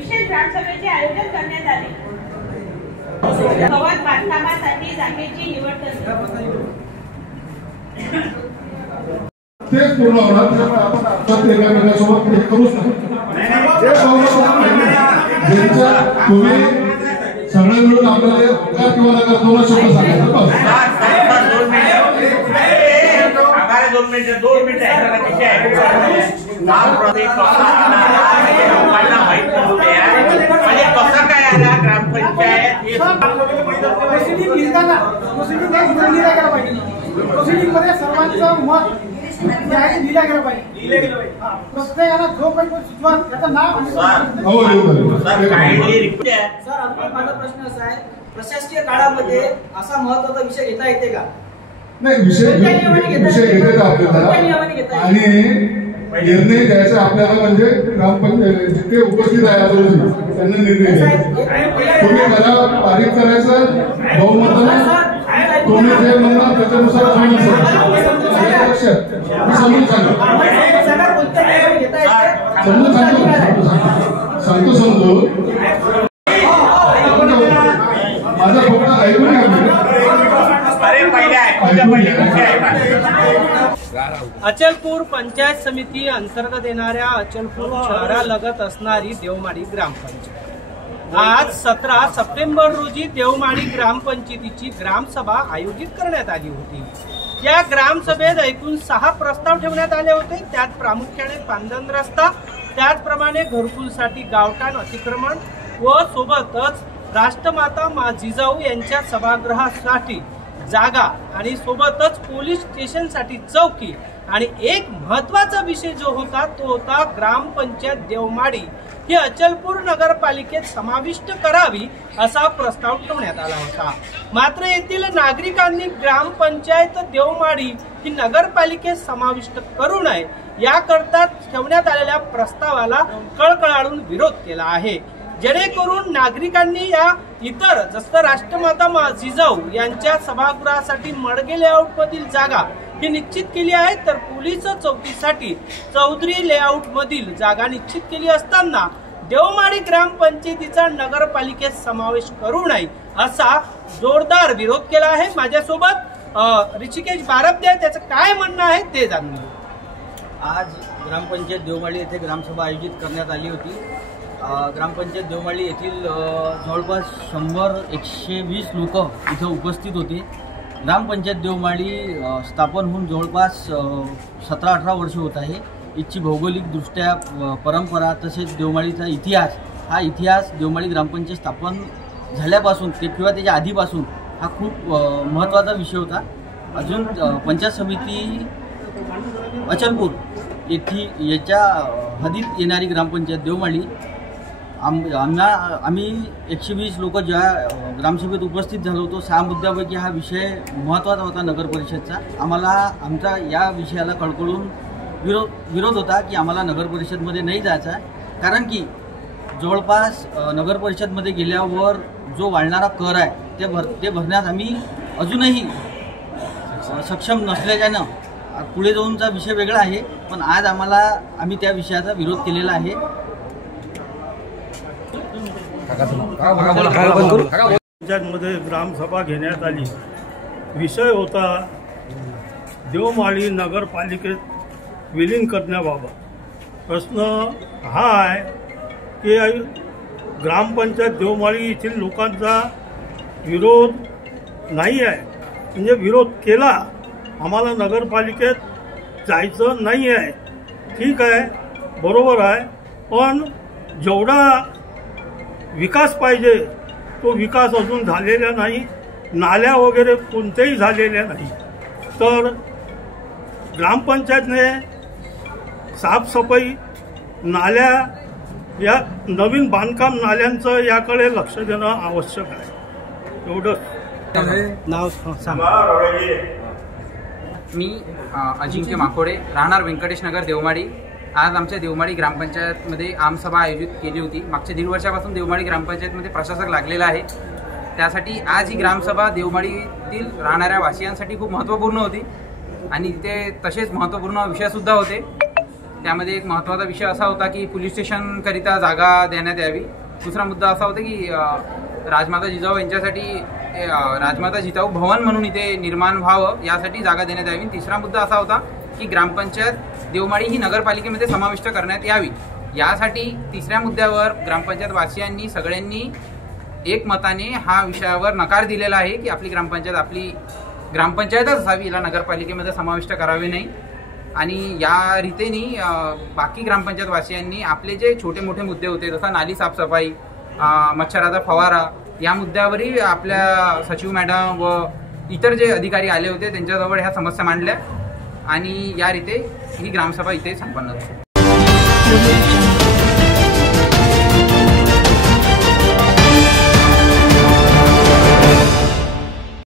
विशेष ग्रामसभेचे आयोजन करण्यात आले। गवत बांधकामासाठी जागेची निवड करणे तेच पूर्ण होणार। आपण एकमेकांसोबत हे करूच तुम्ही सगळे मिळून आपल्याला होकार किंवा नकार दोन शब्द सांगायचं बस। दोन मिनिट कसं काय आला ग्रामपंचायत मध्ये सर्वांचं मत दिलं गेलं पाहिजे। प्रत्येकाला जो काही सुचवा त्याचं नाव सर, माझा प्रश्न असा आहे, प्रशासकीय काळामध्ये असा महत्त्वाचा विषय घेता येते का? नाही, विषय घेता आपल्याला आणि निर्णय द्यायचा आपल्याला म्हणजे ग्रामपंचायत जिथे उपस्थित आहे त्यांना निर्णय द्यायचा। तुम्ही मला पारित करायचं बहुमताने तुम्ही जे म्हणणार त्याच्यानुसार समजून सांगतो माझा फक्त ऐकून अचलपूर पंचायत समिती अंतर्गत येणाऱ्या अचलपूर शहरालगत असणारी देवमाळी ग्रामपंचायत आज 17 सप्टेंबर रोजी देवमाळी ग्रामपंचायतीची ग्रामसभा आयोजित करण्यात आली होती। या ग्रामसभेत एकूण 6 प्रस्ताव ठेवण्यात आले होते। त्यात प्रामुख्याने पांदन रस्ता, त्याचप्रमाणे घरकुलसाठी गावठाण अतिक्रमण व सोबतच राष्ट्रमाता मा जिजाऊ यांच्या सभागृहासाठी जागा आणि सोबतच पोलीस स्टेशनसाठी चौकी आणि एक महत्त्वाचा विषय जो होता तो होता ग्रामपंचायत देवमाळी ही अचलपूर नगरपालिकेत समाविष्ट करावी असा प्रस्ताव ठेवण्यात आला होता। मात्र येथील नागरिकांनी ग्रामपंचायत देवमाळी ही नगरपालिकेत समाविष्ट करू नये याकरता ठेवण्यात आलेल्या प्रस्तावाला कळकळाडून विरोध केला आहे। जेणेकरून नागरिकांनी या इतर जसं राष्ट्रमाता जिजाऊ यांच्या सभागृहासाठी मडगे लेआउट मधील जागा ही निश्चित केली आहे, तर पोलीस चौकीसाठी चौधरी लेआउट मधील जागा निश्चित केली असताना देवमाळी ग्रामपंचायतीचा नगरपालिकेत समावेश करू नये असा जोरदार विरोध केला आहे। माझ्यासोबत ऋषिकेश बारब्दे त्याचं काय म्हणणं आहे ते जाणून घेऊ। आज ग्रामपंचायत देवमाळी येथे ग्रामसभा आयोजित करण्यात आली होती। ग्रामपंचायत देवमाळी येथील जवळपास 100-120 लोक इथं उपस्थित होते। ग्रामपंचायत देवमाळी स्थापन होऊन जवळपास 17-18 वर्ष होत आहे। इथची भौगोलिकदृष्ट्या परंपरा तसेच देवमाळीचा इतिहास, हा इतिहास देवमाळी ग्रामपंचायत स्थापन झाल्यापासून ते किंवा त्याच्या आधीपासून हा खूप महत्त्वाचा विषय होता। अजून पंचायत समिती अचलपूर येथे याच्या हद्दीत येणारी ग्रामपंचायत देवमाळी आम्ही 120 लोक ज्या ग्रामसभेत उपस्थित झालो होतो 6 मुद्द्यापैकी हा विषय महत्त्वाचा होता नगर परिषदचा। आम्हाला आमचा या विषयाला कळकळून विरोध होता की आम्हाला नगर परिषदमध्ये नाही जायचा, कारण की जवळपास नगर परिषदमध्ये गेल्यावर जो वाढणारा कर आहे ते भरण्यास आम्ही अजूनही सक्षम नसल्याच्यानं पुढे जाऊनचा विषय वेगळा आहे, पण आज आम्ही त्या विषयाचा विरोध केलेला आहे। पंचायतमध्ये ग्रामसभा घेण्यात आली। विषय होता देवमाळी नगरपालिकेत विलीन करण्याबाबत। प्रश्न हा आहे की ग्रामपंचायत देवमाळी येथील लोकांचा विरोध नाही आहे, म्हणजे विरोध केला, आम्हाला नगरपालिकेत जायचं नाही आहे, ठीक आहे, बरोबर आहे, पण जेवढा विकास पाहिजे तो विकास अजून झालेला नाही, नाल्या वगैरे कोणत्याही झालेल्या नाही। तर ग्रामपंचायतने साफसफाई, नाल्या, या नवीन बांधकाम नाल्यांचं याकडे लक्ष देणं आवश्यक आहे। एवढं नाव सांग। मी अजिंक्य माकोडे, राहणार व्यंकटेश नगर देवमाळी। आज आमच्या देवमाळी ग्रामपंचायतमध्ये आमसभा आयोजित केली होती। मागच्या 1.5 वर्षापासून देवमाळी ग्रामपंचायतमध्ये प्रशासक लागलेला आहे, त्यासाठी आज ही ग्रामसभा देवमाळीतील राहणाऱ्या वासियांसाठी खूप महत्त्वपूर्ण होती आणि ते तसेच महत्त्वपूर्ण विषयसुद्धा होते। त्यामध्ये एक महत्त्वाचा विषय असा होता की पोलीस स्टेशनकरिता जागा देण्यात यावी. दुसरा मुद्दा असा होता की राजमाता जिजाऊ यांच्यासाठी राजमाता जिजाऊ भवन म्हणून इथे निर्माण व्हावं यासाठी जागा देण्यात यावी. तिसरा मुद्दा असा होता की ग्रामपंचायत देवमाळी ही नगरपालिकेमध्ये समाविष्ट करण्यात यावी. यासाठी तिसऱ्या मुद्द्यावर ग्रामपंचायत वासियांनी सगळ्यांनी एकमताने हा विषयावर नकार दिलेला आहे की आपली ग्रामपंचायतच असावी, हिला नगरपालिकेमध्ये समाविष्ट करावे नाही. आणि या रीतीने बाकी ग्रामपंचायत वासियांनी आपले जे छोटे मोठे मुद्दे होते जसं नाली साफसफाई, मच्छराचा फवारा या मुद्द्यावरही आपल्या सचिव मॅडम व इतर जे अधिकारी आले होते त्यांच्याजवळ ह्या समस्या मांडल्या आणि या रीते ही ग्रामसभा इथे संपन्न झाली.